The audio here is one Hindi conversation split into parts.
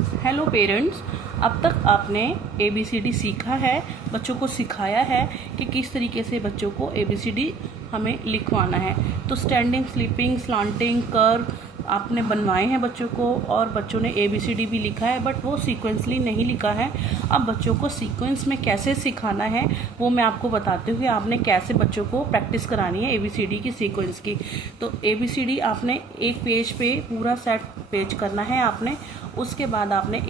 हेलो पेरेंट्स, अब तक आपने ABCD सीखा है, बच्चों को सिखाया है कि किस तरीके से बच्चों को ABCD हमें लिखवाना है। तो स्टैंडिंग, स्लीपिंग, स्लांटिंग, कर्व आपने बनवाए हैं बच्चों को, और बच्चों ने ABCD भी लिखा है, बट वो सीक्वेंसली नहीं लिखा है। अब बच्चों को सीक्वेंस में कैसे सिखाना है वो मैं आपको बताती हूँ कि आपने कैसे बच्चों को प्रैक्टिस करानी है ABCD की सीक्वेंस की। तो ABCD आपने एक पेज पे पूरा सेट पेज करना है आपने। उसके बाद आपने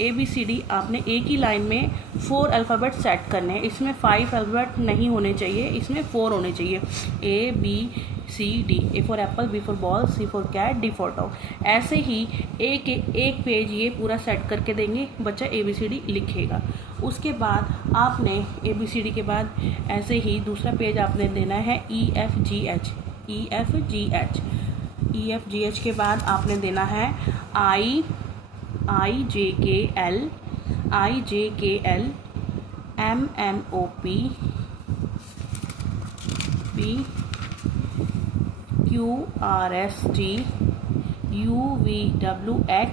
ABCD आपने एक ही लाइन में 4 अल्फ़ाबेट सेट करने हैं। इसमें 5 अल्फ़ाबेट नहीं होने चाहिए, इसमें 4 होने चाहिए। ABCD, A for apple, B for ball, C for cat, D for dog. ऐसे ही एक पेज ये पूरा सेट करके देंगे, बच्चा ABCD लिखेगा। उसके बाद आपने ABCD के बाद ऐसे ही दूसरा पेज आपने देना है EFGH। EFGH के बाद आपने देना है IJKL, MNOP, QRST, UVWX,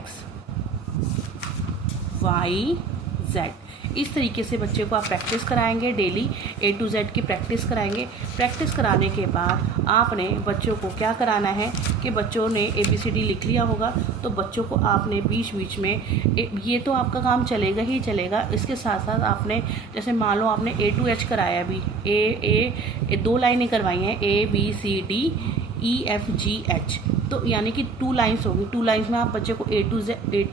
YZ। इस तरीके से बच्चे को आप प्रैक्टिस कराएंगे, डेली A to Z की प्रैक्टिस कराएंगे। प्रैक्टिस कराने के बाद आपने बच्चों को क्या कराना है कि बच्चों ने ABCD लिख लिया होगा, तो बच्चों को आपने बीच बीच में ये तो आपका काम चलेगा ही चलेगा। इसके साथ साथ आपने जैसे मान लो आपने A to H कराया, अभी ए 2 लाइनें करवाई हैं, ABCD EFGH, तो यानी कि 2 लाइन्स होगी। 2 लाइन्स में आप बच्चे को A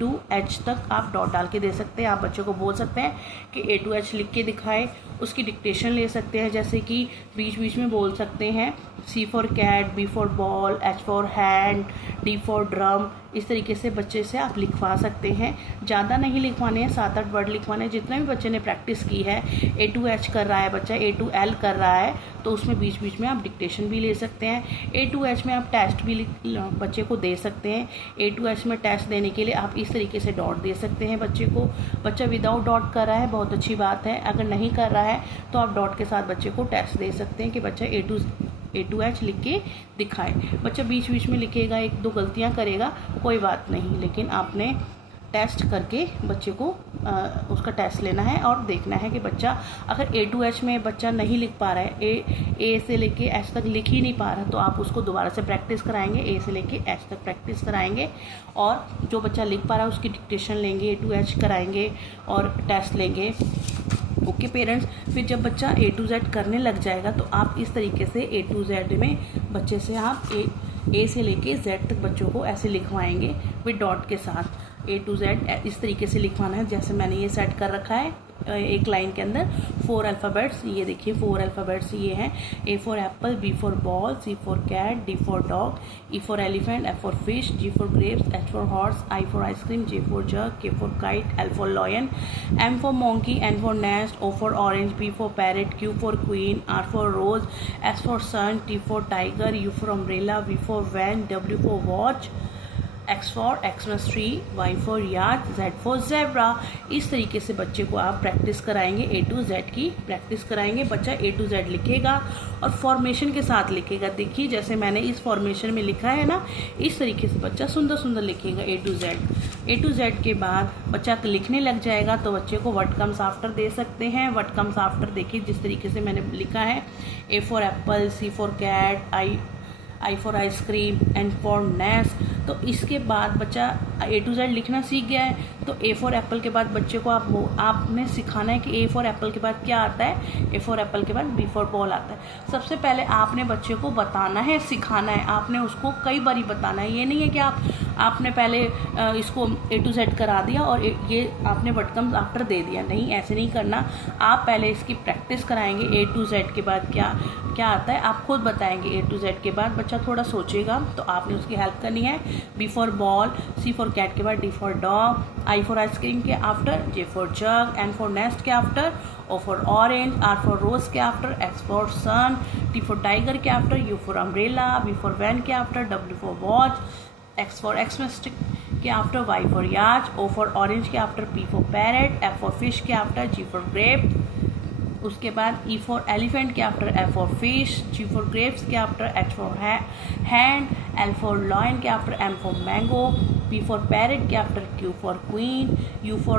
to H तक आप डॉट डाल के दे सकते हैं। आप बच्चों को बोल सकते हैं कि A to H लिख के दिखाए, उसकी डिक्टेशन ले सकते हैं, जैसे कि बीच बीच में बोल सकते हैं C for cat, B for ball, H for hand, D for drum. इस तरीके से बच्चे से आप लिखवा सकते हैं। ज़्यादा नहीं लिखवाने हैं, 7-8 वर्ड लिखवाने हैं। जितना भी बच्चे ने प्रैक्टिस की है, A to H कर रहा है बच्चा, A to L कर रहा है, तो उसमें बीच बीच में आप डिक्टेशन भी ले सकते हैं। A to H में आप टेस्ट भी बच्चे को दे सकते हैं। A to H में टेस्ट देने के लिए आप इस तरीके से डॉट दे सकते हैं बच्चे को। बच्चा विदाउट डॉट कर रहा है, बहुत अच्छी बात है। अगर नहीं कर रहा है तो आप डॉट के साथ बच्चे को टेस्ट दे सकते हैं कि बच्चा A to H लिख के दिखाए। बच्चा बीच बीच में लिखेगा, 1-2 गलतियां करेगा, कोई बात नहीं, लेकिन आपने टेस्ट करके बच्चे को उसका टेस्ट लेना है और देखना है कि बच्चा अगर A to H में बच्चा नहीं लिख पा रहा है, A से लेके H तक लिख ही नहीं पा रहा, तो आप उसको दोबारा से प्रैक्टिस कराएंगे, A से लेके H तक प्रैक्टिस कराएंगे, और जो बच्चा लिख पा रहा है उसकी डिक्टेशन लेंगे, A to H कराएंगे और टेस्ट लेंगे। ओके पेरेंट्स, फिर जब बच्चा A to Z करने लग जाएगा तो आप इस तरीके से A to Z में बच्चे से आप A से लेके Z तक बच्चों को ऐसे लिखवाएंगे विद डॉट के साथ। A to Z इस तरीके से लिखवाना है जैसे मैंने ये सेट कर रखा है। एक लाइन के अंदर 4 अल्फ़ाबेट्स, ये देखिए 4 अल्फ़ाबेट्स ये हैं। A for apple, B for ball, C for cat, D for dog, E for elephant, F for fish, G for grapes, H for horse, I for ice cream, J for jug, K for kite, L for lion, M for monkey, N for nest, O for orange, P for parrot, Q for queen, R for rose, S for sun, T for tiger, U for umbrella, V for van, W for watch, X for Xmas tree, Y for yard, Z for zebra. इस तरीके से बच्चे को आप प्रैक्टिस कराएंगे, A to Z की प्रैक्टिस कराएंगे। बच्चा A to Z लिखेगा और फॉर्मेशन के साथ लिखेगा। देखिए जैसे मैंने इस फॉर्मेशन में लिखा है ना, इस तरीके से बच्चा सुंदर सुंदर लिखेगा A to Z। A to Z के बाद बच्चा लिखने लग जाएगा तो बच्चे को व्हाट कम्स आफ्टर दे सकते हैं। व्हाट कम्स आफ्टर देखिए जिस तरीके से मैंने लिखा है, A for apple, C for cat, I for ice cream, N for nest. तो इसके बाद बच्चा A to Z लिखना सीख गया है, तो A फॉर एप्पल के बाद बच्चे को आपने सिखाना है कि A फॉर एप्पल के बाद क्या आता है। A फॉर एप्पल के बाद B फॉर बॉल आता है। सबसे पहले आपने बच्चे को बताना है, सिखाना है, आपने उसको कई बारी बताना है। ये नहीं है कि आपने पहले इसको A to Z करा दिया और ये आपने व्हाट कम्स आफ्टर दे दिया, नहीं, ऐसे नहीं करना। आप पहले इसकी प्रैक्टिस कराएंगे, A to Z के बाद क्या आता है आप खुद बताएंगे। A to Z के बाद बच्चा थोड़ा सोचेगा तो आपने उसकी हेल्प करनी है। B for ball, C for cat के बाद D for dog, I for ice cream के after J for jug, N for nest के after O for orange, R for rose के after X for sun, T for tiger के after U for umbrella, V for van के after W for watch, X for Xmas के after Y for yard, O for orange के after P for parrot, F for fish के आफ्टर G फॉर ग्रेप। उसके बाद E फॉर एलिफेंट के after F for fish, G for grapes के after H for hand, L for lion के after M for mango, P for parrot के after Q for queen, U for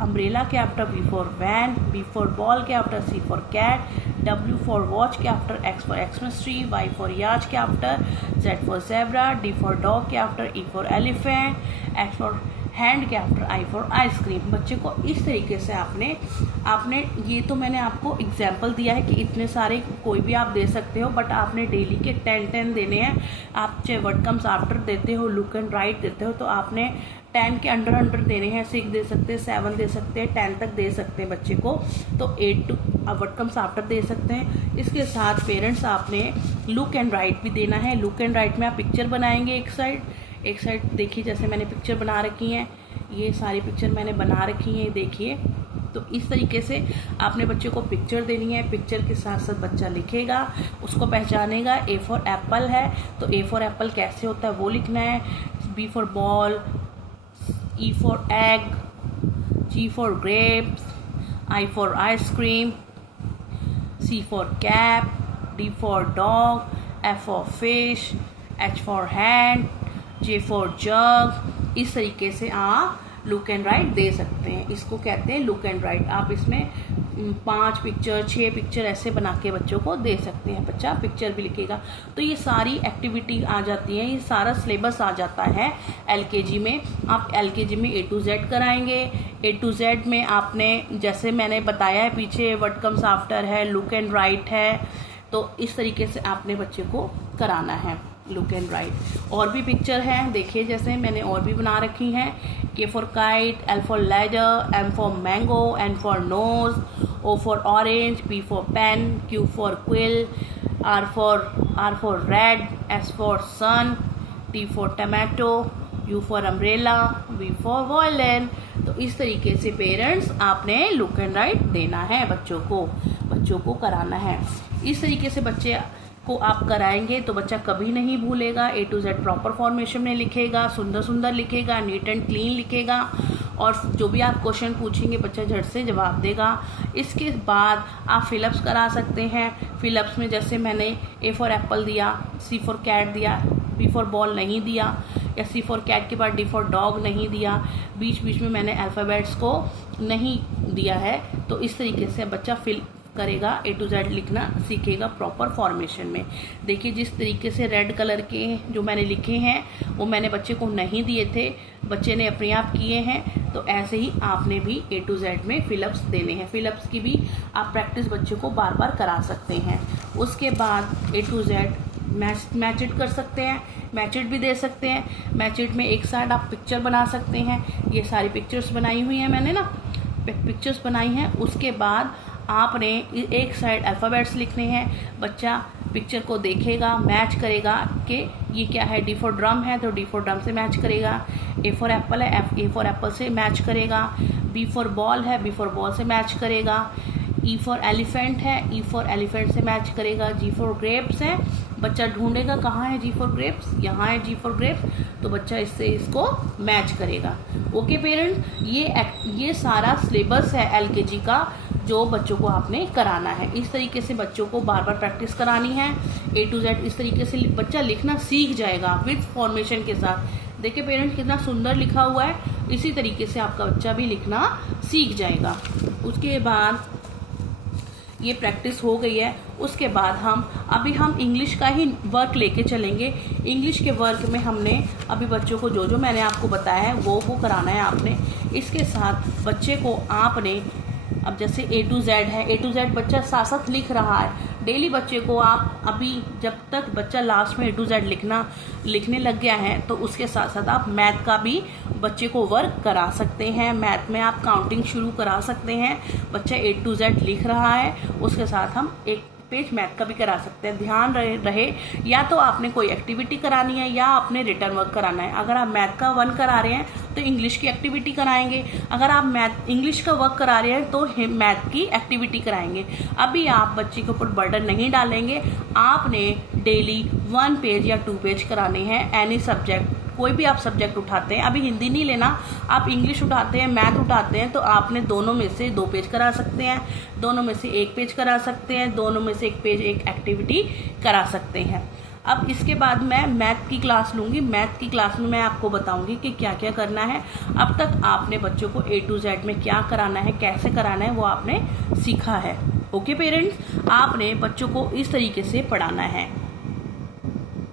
umbrella के after V for van, B for ball के after C for cat, W for watch के after X for Xmas tree, Y for yacht के after Z for zebra, D for dog के after E for elephant, H for hand के आफ्टर आई फॉर आइसक्रीम। बच्चे को इस तरीके से आपने ये तो मैंने आपको एग्जाम्पल दिया है कि इतने सारे कोई भी आप दे सकते हो, बट आपने डेली के 10 देने हैं। आप चाहे व्हाट कम्स आफ्टर देते हो, लुक एंड राइट देते हो, तो आपने 10 के अंडर देने हैं। 6 दे सकते हैं, 7 दे सकते हैं, 10 तक दे सकते हैं बच्चे को, तो 8 व्हाट कम्स आफ्टर दे सकते हैं। इसके साथ पेरेंट्स आपने लुक एंड राइट भी देना है। लुक एंड राइट में आप पिक्चर बनाएंगे एक साइड देखिए, जैसे मैंने पिक्चर बना रखी हैं, ये सारी पिक्चर मैंने बना रखी हैं, देखिए। तो इस तरीके से आपने बच्चे को पिक्चर देनी है। पिक्चर के साथ साथ बच्चा लिखेगा, उसको पहचानेगा। ए फॉर एप्पल है तो ए फॉर एप्पल कैसे होता है वो लिखना है। B for ball, E for egg, G for grapes, I for ice cream, C for cap, D for dog, F for fish, H for hand, J for jug. इस तरीके से आप लुक एंड राइट दे सकते हैं। इसको कहते हैं लुक एंड राइट। आप इसमें 5 पिक्चर 6 पिक्चर ऐसे बना के बच्चों को दे सकते हैं। बच्चा पिक्चर भी लिखेगा। तो ये सारी एक्टिविटी आ जाती है, ये सारा सिलेबस आ जाता है LKG में। आप LKG में A to Z कराएंगे। A to Z में आपने जैसे मैंने बताया है पीछे, व्हाट कम्स आफ्टर है, लुक एंड राइट है, तो इस तरीके से आपने बच्चे को कराना है लुक एंड राइट। और भी पिक्चर हैं, देखिए जैसे मैंने और भी बना रखी हैं। K for kite, L for ladder, M for mango, N for nose, O for orange, P for pen, Q for quill, R for red, S for sun, T for tomato, U for umbrella, V for violin. तो इस तरीके से पेरेंट्स आपने लुक एंड राइट देना है बच्चों को कराना है। इस तरीके से बच्चे को आप कराएंगे तो बच्चा कभी नहीं भूलेगा। A to Z proper formation में लिखेगा, सुंदर लिखेगा, नीट एंड क्लीन लिखेगा, और जो भी आप क्वेश्चन पूछेंगे बच्चा झट से जवाब देगा। इसके बाद आप फिलअप्स करा सकते हैं। फिलअप्स में जैसे मैंने A फॉर एप्पल दिया, C फॉर कैट दिया, B फॉर बॉल नहीं दिया, या C फॉर कैट के बाद D फॉर डॉग नहीं दिया, बीच में मैंने अल्फ़ाबेट्स को नहीं दिया है। तो इस तरीके से बच्चा फिल करेगा, A to Z लिखना सीखेगा प्रॉपर फॉर्मेशन में। देखिए जिस तरीके से रेड कलर के जो मैंने लिखे हैं वो मैंने बच्चे को नहीं दिए थे, बच्चे ने अपने आप किए हैं। तो ऐसे ही आपने भी A to Z में फिलअप्स देने हैं। फिलअप्स की भी आप प्रैक्टिस बच्चे को बार करा सकते हैं। उसके बाद A to Z match it कर सकते हैं, मैच इट भी दे सकते हैं। मैच इट में एक साइड आप पिक्चर बना सकते हैं। ये सारी पिक्चर्स बनाई हुई हैं मैंने ना, पिक्चर्स बनाई हैं। उसके बाद आपने एक साइड अल्फ़ाबेट्स लिखने हैं। बच्चा पिक्चर को देखेगा, मैच करेगा कि ये क्या है। D फॉर ड्रम है तो D फॉर ड्रम से मैच करेगा। A फॉर एप्पल है, A फॉर एप्पल से मैच करेगा। B फॉर बॉल है, B फॉर बॉल से मैच करेगा। E फॉर एलिफेंट है, E फॉर एलिफेंट से मैच करेगा। G फॉर ग्रेप्स है, बच्चा ढूंढेगा कहाँ है G फॉर ग्रेप्स, यहाँ है G फॉर ग्रेप्स, तो बच्चा इससे इसको मैच करेगा। ओके पेरेंट्स, ये सारा सिलेबस है LKG का जो बच्चों को आपने कराना है। इस तरीके से बच्चों को बार प्रैक्टिस करानी है। A to Z इस तरीके से बच्चा लिखना सीख जाएगा विद फॉर्मेशन के साथ। देखिए पेरेंट्स कितना सुंदर लिखा हुआ है, इसी तरीके से आपका बच्चा भी लिखना सीख जाएगा। उसके बाद ये प्रैक्टिस हो गई है। उसके बाद हम इंग्लिश का ही वर्क लेके चलेंगे। इंग्लिश के वर्क में हमने अभी बच्चों को जो मैंने आपको बताया है वो कराना है आपने। इसके साथ बच्चे को आपने अब जैसे A to Z है, A to Z बच्चा साथ साथ लिख रहा है। डेली बच्चे को आप अभी जब तक बच्चा लास्ट में A to Z लिखने लग गया है तो उसके साथ साथ आप मैथ का भी बच्चे को वर्क करा सकते हैं। मैथ में आप काउंटिंग शुरू करा सकते हैं। बच्चा A to Z लिख रहा है, उसके साथ हम एक पेज मैथ का भी करा सकते हैं। ध्यान रहे या तो आपने कोई एक्टिविटी करानी है या आपने रिटर्न वर्क कराना है। अगर आप मैथ का 1 करा रहे हैं तो इंग्लिश की एक्टिविटी कराएंगे। अगर आप इंग्लिश का वर्क करा रहे हैं तो मैथ की एक्टिविटी कराएंगे। अभी आप बच्चे के ऊपर बर्डन नहीं डालेंगे। आपने डेली 1 पेज या 2 पेज कराने हैं। एनी सब्जेक्ट, कोई भी आप सब्जेक्ट उठाते हैं, अभी हिंदी नहीं लेना, आप इंग्लिश उठाते हैं, मैथ उठाते हैं, तो आपने दोनों में से 2 पेज करा सकते हैं, दोनों में से 1 पेज करा सकते हैं, दोनों में से 1 पेज एक एक्टिविटी करा सकते हैं। अब इसके बाद मैं मैथ की क्लास लूँगी। मैथ की क्लास में मैं आपको बताऊँगी कि क्या क्या करना है। अब तक आपने बच्चों को A to Z में क्या कराना है, कैसे कराना है, वो आपने सीखा है। ओके पेरेंट्स, आपने बच्चों को इस तरीके से पढ़ाना है।